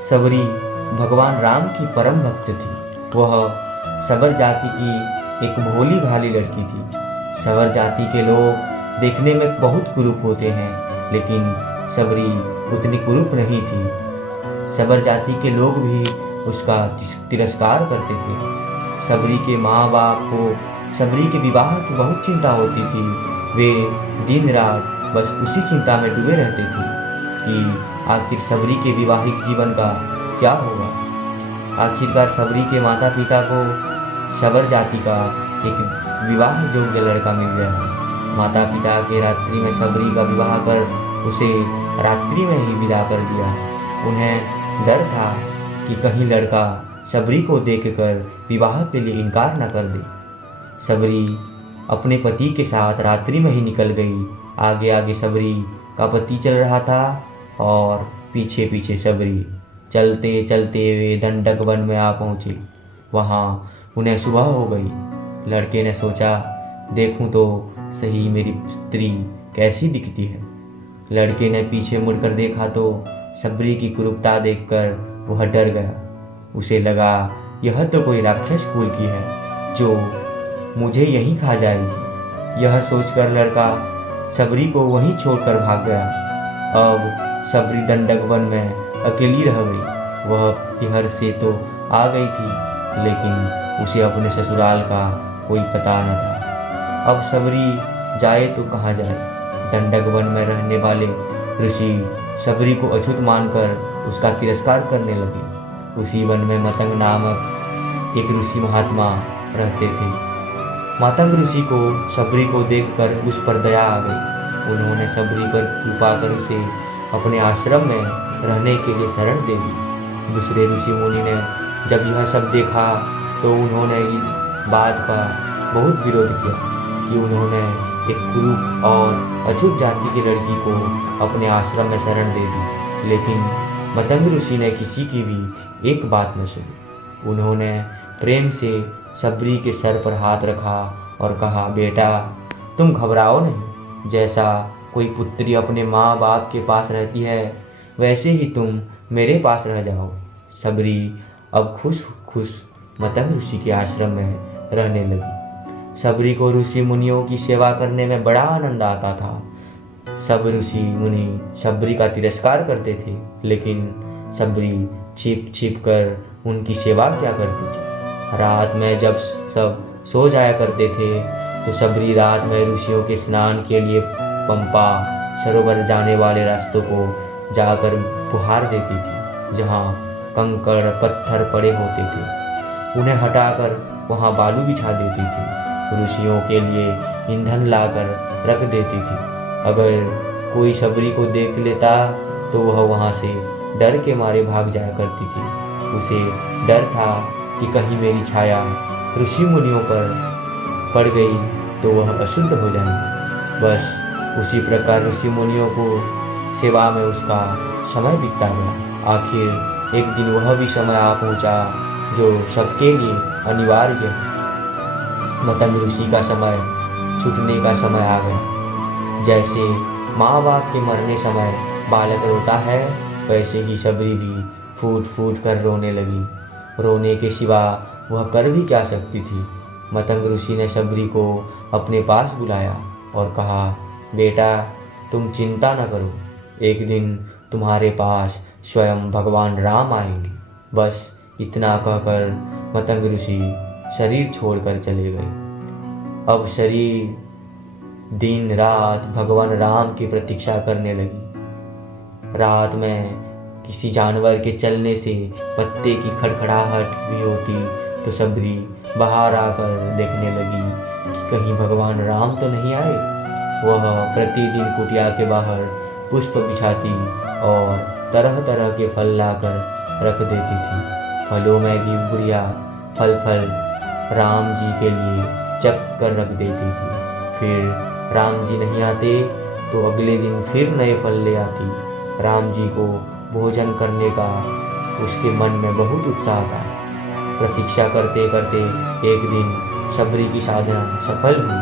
सबरी भगवान राम की परम भक्त थी। वह सबर जाति की एक भोली भाली लड़की थी। सबर जाति के लोग देखने में बहुत कुरूप होते हैं, लेकिन सबरी उतनी कुरूप नहीं थी। सबर जाति के लोग भी उसका तिरस्कार करते थे। सबरी के माँ बाप को सबरी के विवाह की बहुत चिंता होती थी। वे दिन रात बस उसी चिंता में डूबे रहते थे कि आखिर सबरी के वैवाहिक जीवन का क्या होगा। आखिरकार सबरी के माता पिता को सबर जाति का एक विवाह योग्य लड़का मिल गया। माता पिता के रात्रि में सबरी का विवाह कर उसे रात्रि में ही विदा कर दिया। उन्हें डर था कि कहीं लड़का सबरी को देखकर विवाह के लिए इनकार न कर दे। सबरी अपने पति के साथ रात्रि में ही निकल गई। आगे आगे सबरी का पति चल रहा था और पीछे पीछे सबरी। चलते चलते वे दंडक वन में आ पहुँचे। वहाँ उन्हें सुबह हो गई। लड़के ने सोचा, देखूं तो सही मेरी स्त्री कैसी दिखती है। लड़के ने पीछे मुड़कर देखा तो सबरी की कुरूपता देखकर वह डर गया। उसे लगा यह तो कोई राक्षस कुल की है जो मुझे यहीं खा जाएगी। यह सोचकर लड़का सबरी को वहीं छोड़कर भाग गया। अब सबरी दंडक वन में अकेली रह गई। वह पिहर से तो आ गई थी, लेकिन उसे अपने ससुराल का कोई पता न था। अब सबरी जाए तो कहाँ जाए। दंडक वन में रहने वाले ऋषि सबरी को अछूत मानकर उसका तिरस्कार करने लगे। उसी वन में मतंग नामक एक ऋषि महात्मा रहते थे। मतंग ऋषि को सबरी को देखकर उस पर दया आ गई। उन्होंने सबरी पर कृपा कर उसे अपने आश्रम में रहने के लिए शरण दे दी। दूसरे ऋषि मुनि ने जब यह सब देखा तो उन्होंने इस बात का बहुत विरोध किया कि उन्होंने एक कुरूप और अछूत जाति की लड़की को अपने आश्रम में शरण दे दी। लेकिन मतंग ऋषि ने किसी की भी एक बात न सुनी। उन्होंने प्रेम से सबरी के सर पर हाथ रखा और कहा, बेटा तुम घबराओ नहीं। जैसा कोई पुत्री अपने माँ बाप के पास रहती है, वैसे ही तुम मेरे पास रह जाओ। सबरी अब खुश खुश मतंग ऋषि के आश्रम में रहने लगी। सबरी को ऋषि मुनियों की सेवा करने में बड़ा आनंद आता था। सब ऋषि मुनि सबरी का तिरस्कार करते थे, लेकिन सबरी छिप छिप कर उनकी सेवा किया करती थी। रात में जब सब सो जाया करते थे तो सबरी रात में ऋषियों के स्नान के लिए पंपा सरोवर जाने वाले रास्तों को जाकर बुहार देती थी। जहाँ कंकड़ पत्थर पड़े होते थे उन्हें हटाकर वहाँ बालू बिछा देती थी। ऋषियों के लिए ईंधन लाकर रख देती थी। अगर कोई सबरी को देख लेता तो वह वहाँ से डर के मारे भाग जाया करती थी। उसे डर था कि कहीं मेरी छाया ऋषि मुनियों पर पड़ गई तो वह अशुद्ध हो जाएंगे। बस उसी प्रकार ऋषि मुनियों को सेवा में उसका समय बीतता गया। आखिर एक दिन वह भी समय आ पहुँचा जो सबके लिए अनिवार्य है। मतंग ऋषि का समय छूटने का समय आ गया। जैसे माँ बाप के मरने समय बालक रोता है, वैसे ही सबरी भी फूट फूट कर रोने लगी। रोने के सिवा वह कर भी क्या सकती थी। मतंग ऋषि ने सबरी को अपने पास बुलाया और कहा, बेटा तुम चिंता न करो, एक दिन तुम्हारे पास स्वयं भगवान राम आएंगे। बस इतना कहकर मतंग ऋषि शरीर छोड़कर चले गए। अब शरीर दिन रात भगवान राम की प्रतीक्षा करने लगी। रात में किसी जानवर के चलने से पत्ते की खड़खड़ाहट भी होती तो सबरी बाहर आकर देखने लगी कि कहीं भगवान राम तो नहीं आए। वह प्रतिदिन कुटिया के बाहर पुष्प बिछाती और तरह तरह के फल लाकर रख देती थी। फलों में भी बुढ़िया फल राम जी के लिए चक कर रख देती थी। फिर राम जी नहीं आते तो अगले दिन फिर नए फल ले आती। राम जी को भोजन करने का उसके मन में बहुत उत्साह था। प्रतीक्षा करते करते एक दिन सबरी की साधना सफल हुई।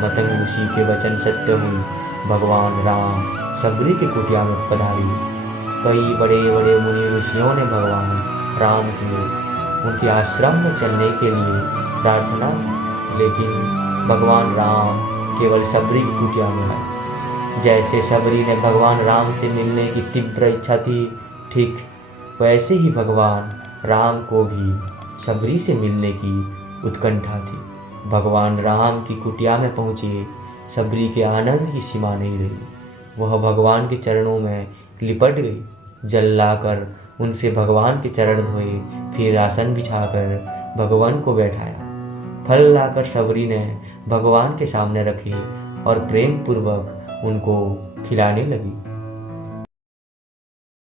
मतंग ऋषि के वचन सत्य हुई। भगवान राम सबरी की कुटिया में पधारी। कई बड़े बड़े मुनि ऋषियों ने भगवान राम के उनके आश्रम में चलने के लिए प्रार्थना की, लेकिन भगवान राम केवल शबरी की कुटिया में आए। जैसे शबरी ने भगवान राम से मिलने की तीव्र इच्छा थी, ठीक वैसे ही भगवान राम को भी शबरी से मिलने की उत्कंठा थी। भगवान राम की कुटिया में पहुँचे शबरी के आनंद की सीमा नहीं रही। वह भगवान के चरणों में लिपट गई, जल लाकर उनसे भगवान के चरण धोए, फिर आसन बिछाकर भगवान को बैठाया। फल लाकर शबरी ने भगवान के सामने रखे और प्रेम पूर्वक उनको खिलाने लगी।